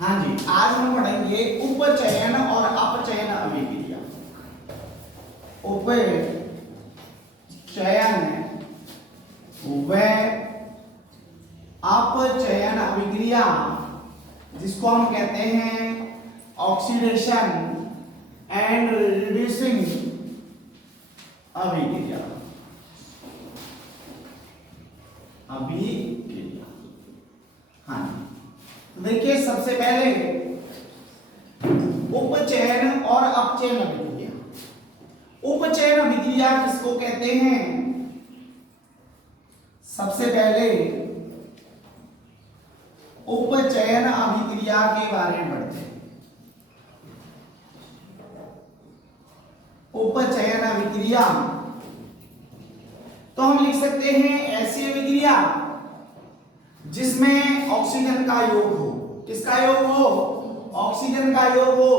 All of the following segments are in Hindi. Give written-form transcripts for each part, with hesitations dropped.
हाँ जी, आज हम पढ़ेंगे उपचयन और अपचयन अभिक्रिया। उपचयन व अपचयन अभिक्रिया, जिसको हम कहते हैं ऑक्सीडेशन एंड रिड्यूसिंग अभिक्रिया। हाँ, तो देखिए सबसे पहले उपचयन और अपचयन अभिक्रिया। उपचयन अभिक्रिया किसको कहते हैं? सबसे पहले उपचयन अभिक्रिया के बारे में पढ़ते हैं। उपचयन अभिक्रिया तो हम लिख सकते हैं ऐसी अभिक्रिया जिसमें ऑक्सीजन का योग हो। किसका योग हो? ऑक्सीजन का योग हो,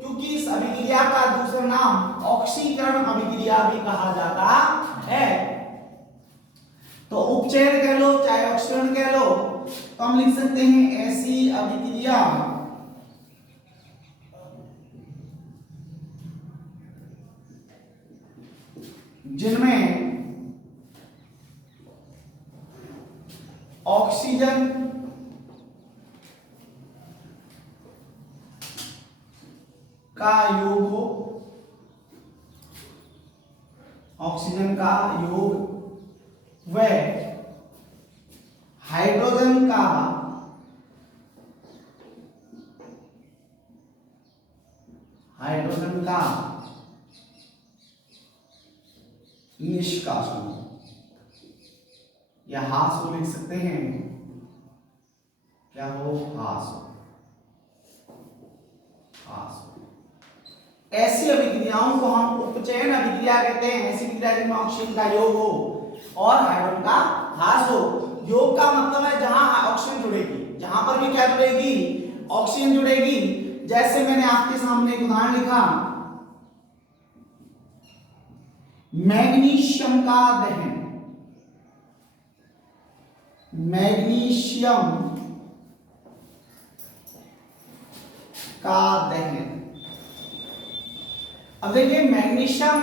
क्योंकि इस अभिक्रिया का दूसरा नाम ऑक्सीकरण अभिक्रिया भी कहा जाता है। तो उपचयन कह लो चाहे ऑक्सीकरण कह लो, तो हम लिख सकते हैं ऐसी अभिक्रिया जिनमें ऑक्सीजन का योग हो, ऑक्सीजन का योग व हाइड्रोजन का निष्कासन या ह्रास हो लिख सकते हैं। क्या हो? ह्रास। ऐसी अभिक्रियाओं को हम उपचयन अभिक्रिया कहते हैं। ऐसी अभिक्रिया जिनमें ऑक्सीजन का योग हो और हाइड्रोजन का ह्रास हो। योग का मतलब है जहां ऑक्सीजन जुड़ेगी, जहां पर भी क्या जुड़ेगी? ऑक्सीजन जुड़ेगी। जैसे मैंने आपके सामने एक उदाहरण लिखा, मैग्नीशियम का दहन। मैग्नीशियम का दहन। अब देखिए मैग्नीशियम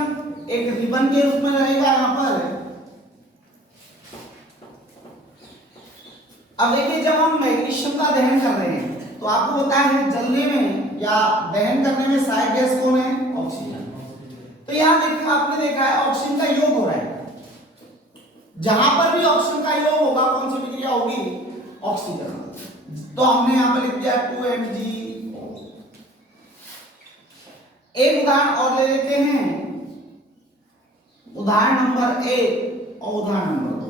एक रिबन के रूप में रहेगा यहां पर। अब देखिए जब हम मैग्नीशियम का दहन कर रहे हैं तो आपको पता है जलने में या दहन करने में सहायक गैस कौन है? ऑक्सीजन। तो यहां देखिए आपने देखा है ऑक्सीजन का योग हो रहा है। जहां पर भी ऑक्सीजन का योग होगा कौन सी अभिक्रिया होगी? ऑक्सीजन। तो हमने यहां पर लिख दिया 2Mg। एक उदाहरण और ले लेते हैं, उदाहरण नंबर 1 और उदाहरण नंबर 2।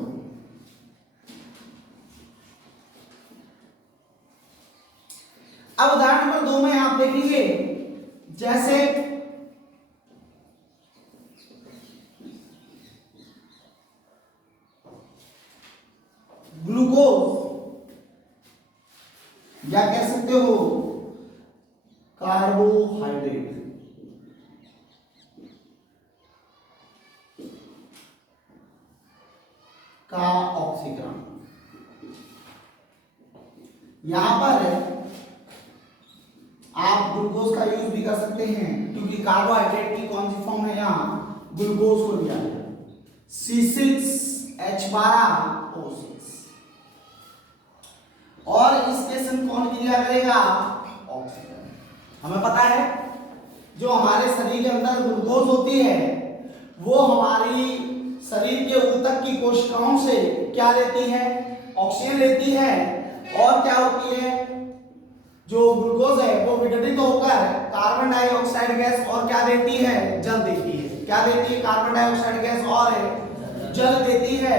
अब उदाहरण नंबर 2 में आप देखेंगे जैसे ग्लूकोज या कह सकते हो कार्बोहाइड्रेट का ऑक्सीकरण। यहां पर आप ग्लूकोज का यूज भी कर सकते हैं, क्योंकि कार्बोहाइड्रेट की कौन सी फॉर्म है? यहां ग्लूकोज को लिया है C6H12O6। और इस केस में कौन क्रिया करेगा? ऑक्सीजन। हमें पता है जो हमारे शरीर के अंदर ग्लूकोज होती है वो हमारी शरीर के ऊतक की कोशिकाओं से क्या लेती है? ऑक्सीजन लेती है। और क्या होती है? जो ग्लूकोज है वो विघटित होकर कार्बन डाइऑक्साइड गैस और क्या देती है? जल देती है। क्या देती है? कार्बन डाइऑक्साइड गैस और जल देती है।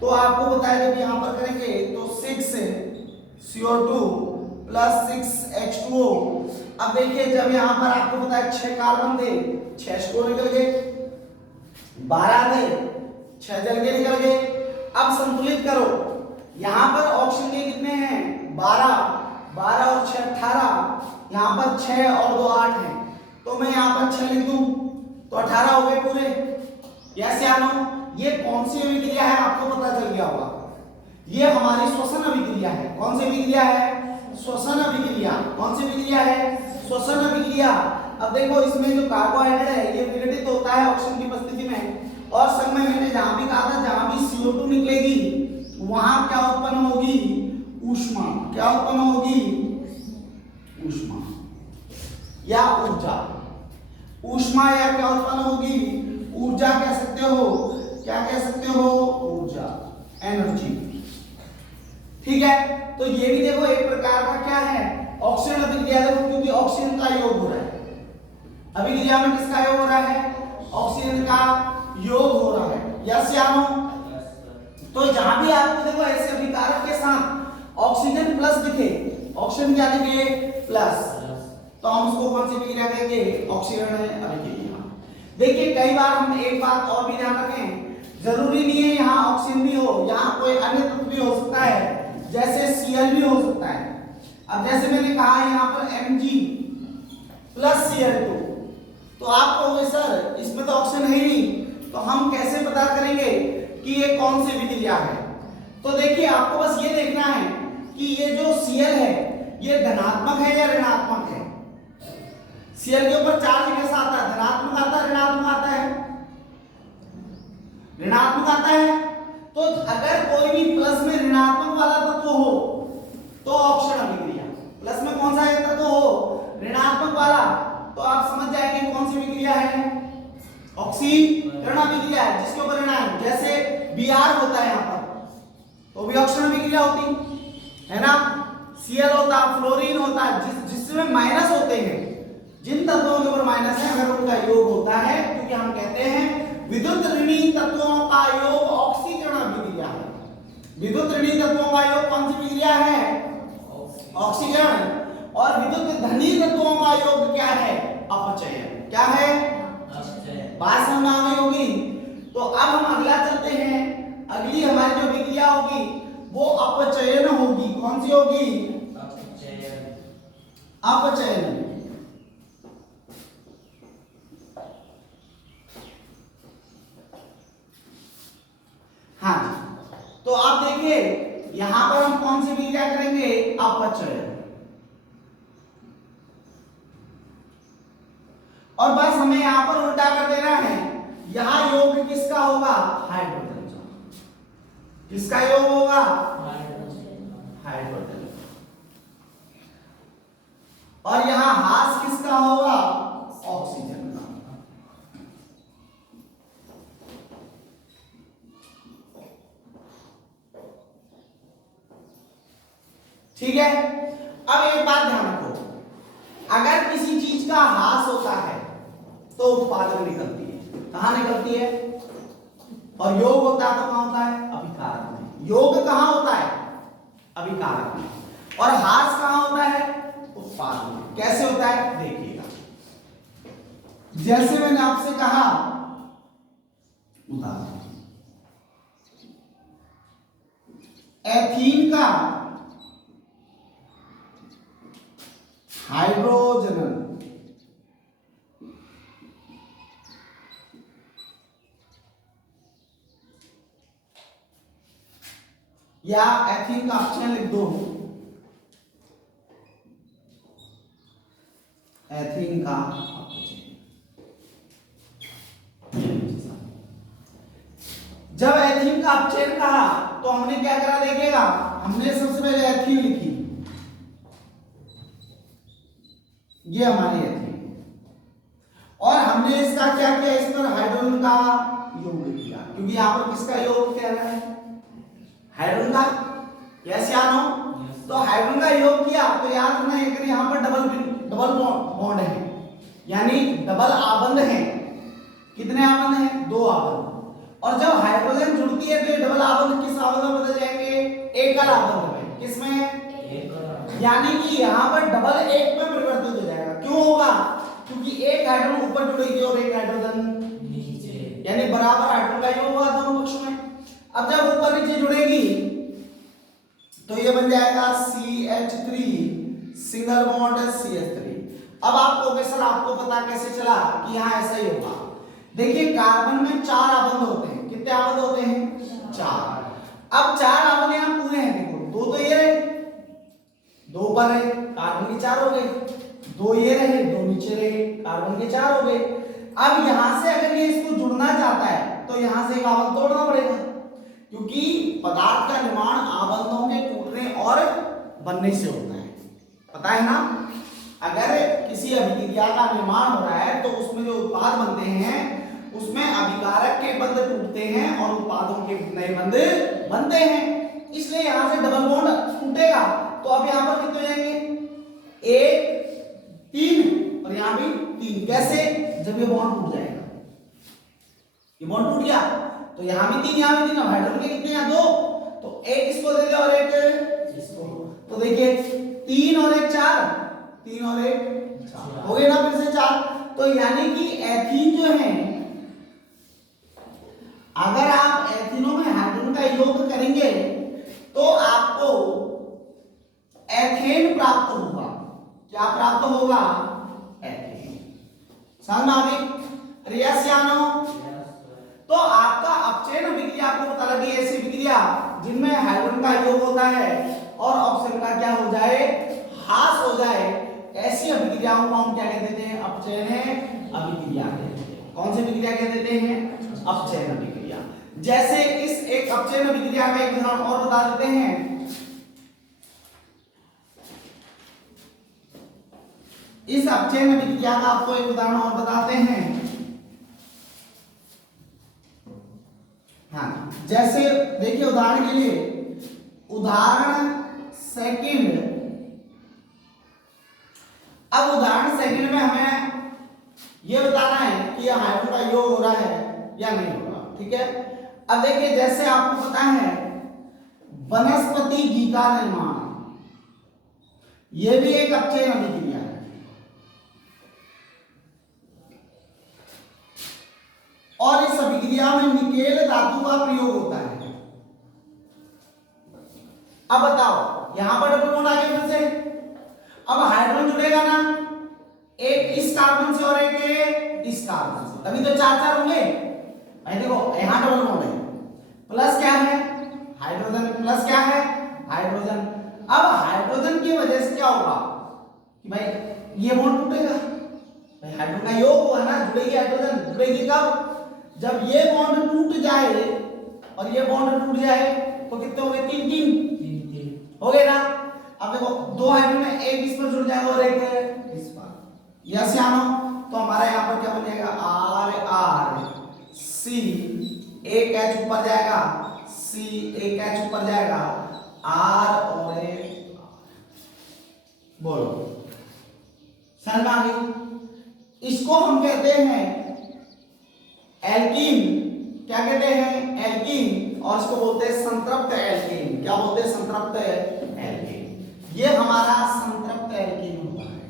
तो आपको पता है जब यहां पर करेंगे तो 6CO2 + 6H2O। अब देखिए जब यहां पर आपको पता है 6 कार्बन थे, 6 H2O निकल गए, 12 थे, 6 जल के निकल गए। अब संतुलित करो, यहां पर ऑक्सीजन के कितने हैं? 12 और 6 18। यहां पर 6 और 2 8 है, तो मैं यहां पर 6 लिख दूं तो 18 हो गए पूरे। यस या नो? ये कौन सी अभिक्रिया है आपको पता चल गया होगा। ये हमारी श्वसन अभिक्रिया है। कौन सी अभिक्रिया है? श्वसन अभिक्रिया। कौन सी अभिक्रिया है? श्वसन अभिक्रिया। अब देखो इसमें जो कार्बोहाइड्रेट है ये विघटित होता है ऑक्सीजन की उपस्थिति में, और संग में मैंने जहां भी कहा था जहां भी CO2 निकलेगी वहां क्या उत्पन्न होगी? ऊष्मा। क्या उत्पन्न होगी? ऊष्मा या ऊर्जा। ऊष्मा या क्या उत्पन्न होगी? ऊर्जा कह सकते हो। क्या कह सकते हो? ऊर्जा, एनर्जी। ठीक है, तो ये भी देखो एक प्रकार का क्या है? ऑक्सीजन अभिक्रिया। देखो क्योंकि ऑक्सीजन का योग हो रहा है अभिक्रिया में, किसका योग हो रहा है? ऑक्सीजन का योग हो रहा है। यस या नो? तो जहां भी आपको देखो ऐसे अभिकारक के साथ ऑक्सीजन प्लस दिखे, ऑक्सीजन क्या दिखे? प्लस, तो हम उसको कौन सी अभिक्रिया कहेंगे? ऑक्सीजन अभिक्रिया। देखिए कई बार हम एक बात और भी ध्यान रखें, जरूरी नहीं है यहाँ ऑक्सीजन भी हो, यहाँ कोई अन्य तत्व भी हो सकता है, जैसे Cl भी हो सकता है। अब जैसे मैंने कहा यहाँ पर Mg प्लस Cl2, तो आप कहोगे सर इसमें तो ऑक्सीजन है ही नहीं, तो हम कैसे पता करेंगे कि ये कौन सी अभिक्रिया है? तो देखिए आपको बस ये देखना है कि ये जो Cl है ये धनात्मक है या ऋणात्मक है। Cl के ऊपर चार्ज कैसा आता है? धनात्मक आता है, ऋणात्मक आता है? ऋणात्मक आता है। तो अगर कोई भी प्लस में ऋणात्मक वाला तत्व हो तो ऑक्सीजन अभिक्रिया, प्लस में कौन सा तत्व हो? ऋणात्मक वाला, तो आप समझ जाएंगे कौन सी अभिक्रिया है? ऑक्सीकरण अभिक्रिया है, जिसके ऊपर ऋण है। जैसे Br होता है यहाँ पर, तो भी ऑक्सीजन अभिक्रिया होती है ना। Cl होता, फ्लोरीन होता है, जिसमें माइनस होते हैं, जिन तत्वों के ऊपर माइनस है अगर उनका योग होता है, क्योंकि हम कहते हैं विद्युत ऋणी तत्वों का योग ऑक्सीकरण अभिक्रिया है। विद्युत ऋणी तत्वों का योग कौन सी अभिक्रिया है? ऑक्सीकरण। और विद्युत धनी तत्वों का योग क्या है? अपचयन। क्या है? बात समझ में आ गई होगी। तो अब हम अगला चलते हैं, अगली हमारी जो अभिक्रिया होगी वो अपचयन होगी। कौन सी होगी? अपचयन। हाँ जी, तो आप देखिए यहां पर हम कौन सी अभिक्रिया करेंगे? अपचयन। और बस हमें यहां पर उल्टा कर देना है, यहां योग किसका होगा? हाइड्रोजन। किसका योग होगा? हाइड्रोजन। और यहां हास किसका होगा? ऑक्सीजन का। ठीक है, अब एक बात ध्यान रखो, अगर किसी चीज का ह्रास होता है तो उत्पादन निकलती है। कहां निकलती है? और योग होता है तो कहां होता है? अभिकारक में। योग कहां होता है? अभिकारक में। और ह्रास कहां होता है? उत्पादन में। कैसे होता है देखिएगा, जैसे मैंने आपसे कहा, उदाहरण एथीन का हाइड्रोजन या एथीन का ऑप्शन लिख दो, एथीन का जब एथीन का अपचयन कहा तो हमने क्या करा देखिएगा, हमने सबसे पहले एथीन लिखी, ये हमारी एथीन, और हमने इसका क्या किया, इस पर हाइड्रोजन का योग किया, क्योंकि यहां पर किसका योग कह रहा है? हाइड्रोजन का। यस या नो? तो हाइड्रोजन का योग किया तो याद रखना यहां पर डबल बॉन्ड है, यानी डबल आबंध है। कितने आबंध हैं? 2 आबंध। और जब हाइड्रोजन जुड़ती है तो ये डबल आबंध किस आबंध में बदल जाएंगे? एकल आबंध में। किसमें? यानी कि यहाँ पर डबल एक में परिवर्तित हो जाएगा। क्यों होगा? क्योंकि एक हाइड्रोजन ऊपर जुड़ेगी और एक हाइड्रोजन नीचे, यानी बराबर हाइड्रोजन का योग होगा दोनों पक्षों में। अब जब ऊपर नीचे जुड़ेगी तो ये बन जाएगा CH3 सिंगल बॉन्ड CH3। अब आपको सर आपको पता कैसे चला कि यहाँ ऐसा ही होगा? देखिए कार्बन में 4 आबंध होते हैं। कितने आबंध होते हैं? 4। अब 4 आबंध यहाँ पूरे हैं, देखो 2 तो ये दो ऊपर है, कार्बन के 4 हो गए, दो ये रहे, दो नीचे रहे, कार्बन के 4 हो गए। अब यहां से अगर ये इसको जुड़ना चाहता है तो यहां से एक आबंध तोड़ना पड़ेगा, क्योंकि पदार्थ का निर्माण आबंधों के टूटने और बनने से होता है, पता है ना। अगर किसी अभिक्रिया का निर्माण हो रहा है तो उसमें जो उत्पाद बनते हैं उसमें अभिकारक के बंध टूटते हैं और उत्पादों के नए बंध बनते हैं, इसलिए यहां से डबल बॉन्ड टूटेगा। तो अब यहां पर कितने हो जाएंगे, 1 3 और यहां भी 3। कैसे, जब ये बॉन्ड टूट जाएगा, ये बॉन्ड टूट गया तो यहां भी 3 यहां भी 3, हाइड्रोजन के कितने हैं 2, तो एक इसको दे दे और एक इसको, तो देखिए 3 और 1 4, 3 और 1 4 हो गए ना, फिर से 4। तो यानी कि एथीन जो है, अगर आप एथीनों में हाइड्रोजन का योग करेंगे तो आपको एथेन प्राप्त होगा। क्या प्राप्त होगा, एथेन। समझ में आ गई, रियासियानो। तो आपका अपचयन अभिक्रिया आपको पता लगी, ऐसी अभिक्रिया जिनमें हाइड्रोजन का योग होता है और ऑक्सीजन का क्या हो जाए, ह्रास हो जाए, ऐसी अभिक्रियाओं को हम क्या कह देते हैं, अपचयन अभिक्रिया कहते हैं। कौन सी अभिक्रिया कह देते हैं, अपचयन अभिक्रिया। जैसे इस एक अपचयन अभिक्रिया का एक उदाहरण और बता देते हैं। इस अपचयन अभिक्रिया का आपको एक उदाहरण और बताते हैं। हाँ, जैसे देखिए उदाहरण के लिए, उदाहरण सेकंड। अब उदाहरण सेकंड में हमें यह बताना है कि यह हाइड्रोजन का योग हो रहा है या नहीं हो रहा, ठीक है। अब देखिए जैसे आपको पता है वनस्पति घी का निर्माण, यह भी एक अपचयन अभिक्रिया है। और इस अभिक्रिया में निकेल धातु का प्रयोग होता है। अब बताओ, यहां पर डबल बॉन्ड आ गया फिर से। अब हाइड्रोजन जुड़ेगा ना, एक इस कार्बन से और एक इस कार्बन से, तभी तो 4 होंगे। भाई देखो यहां डबल बॉन्ड है, प्लस क्या है, हाइड्रोजन, प्लस क्या है, हाइड्रोजन। अब हाइड्रोजन की वजह से क्या होगा कि भाई ये बॉन्ड टूटेगा, भाई हाइड्रोजन का योग हुआ ना, जुड़ेगी हाइड्रोजन, जुड़ेगी कब, जब ये बॉन्ड टूट जाए और ये बॉन्ड टूट जाए तो कितने हो गए, 3 3 हो गए ना। अब देखो 2 हाइड्रोजन में एक इस पर जुड़ जाएगा और एक इस पर, यस या नो। तो हमारा यहाँ पर क्या बन जाएगा, R R C, एक H ऊपर जाएगा, C एक H ऊपर जाएगा, R और एक, बोलो समझ में आ गई। इसको हम कहते हैं एल्कीन। क्या कहते हैं, एल्कीन। और इसको बोलते हैं संतृप्त एल्कीन। क्या बोलते हैं, संतृप्त एल्कीन। ये हमारा संतृप्त एल्कीन होता है,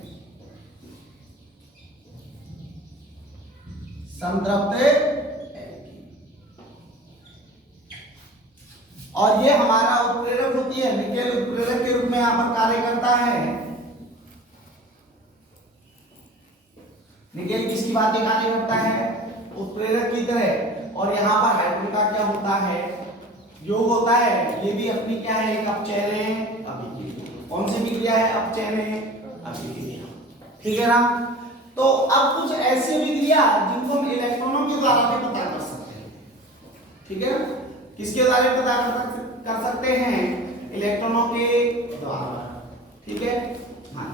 संतृप्त एल्कीन। और ये हमारा उत्प्रेरक होती है, निकेल उत्प्रेरक के रूप में यहां पर कार्य करता है। निकेल किसकी बात कार्य करता है, उत्प्रेरक की तरह। और यहाँ पर हाइड्रोजन का क्या होता है, योग होता है। ये भी अपनी क्या है, एक अपचयन अभिक्रिया। कौन सी अभिक्रिया है, अपचयन अभिक्रिया, ठीक है ना। तो अब कुछ ऐसी अभिक्रिया जिनको हम इलेक्ट्रॉनों के द्वारा भी पता कर सकते हैं, ठीक है। किसके द्वारा पता कर सकते हैं, इलेक्ट्रॉनों के द्वारा, ठीक है। हाँ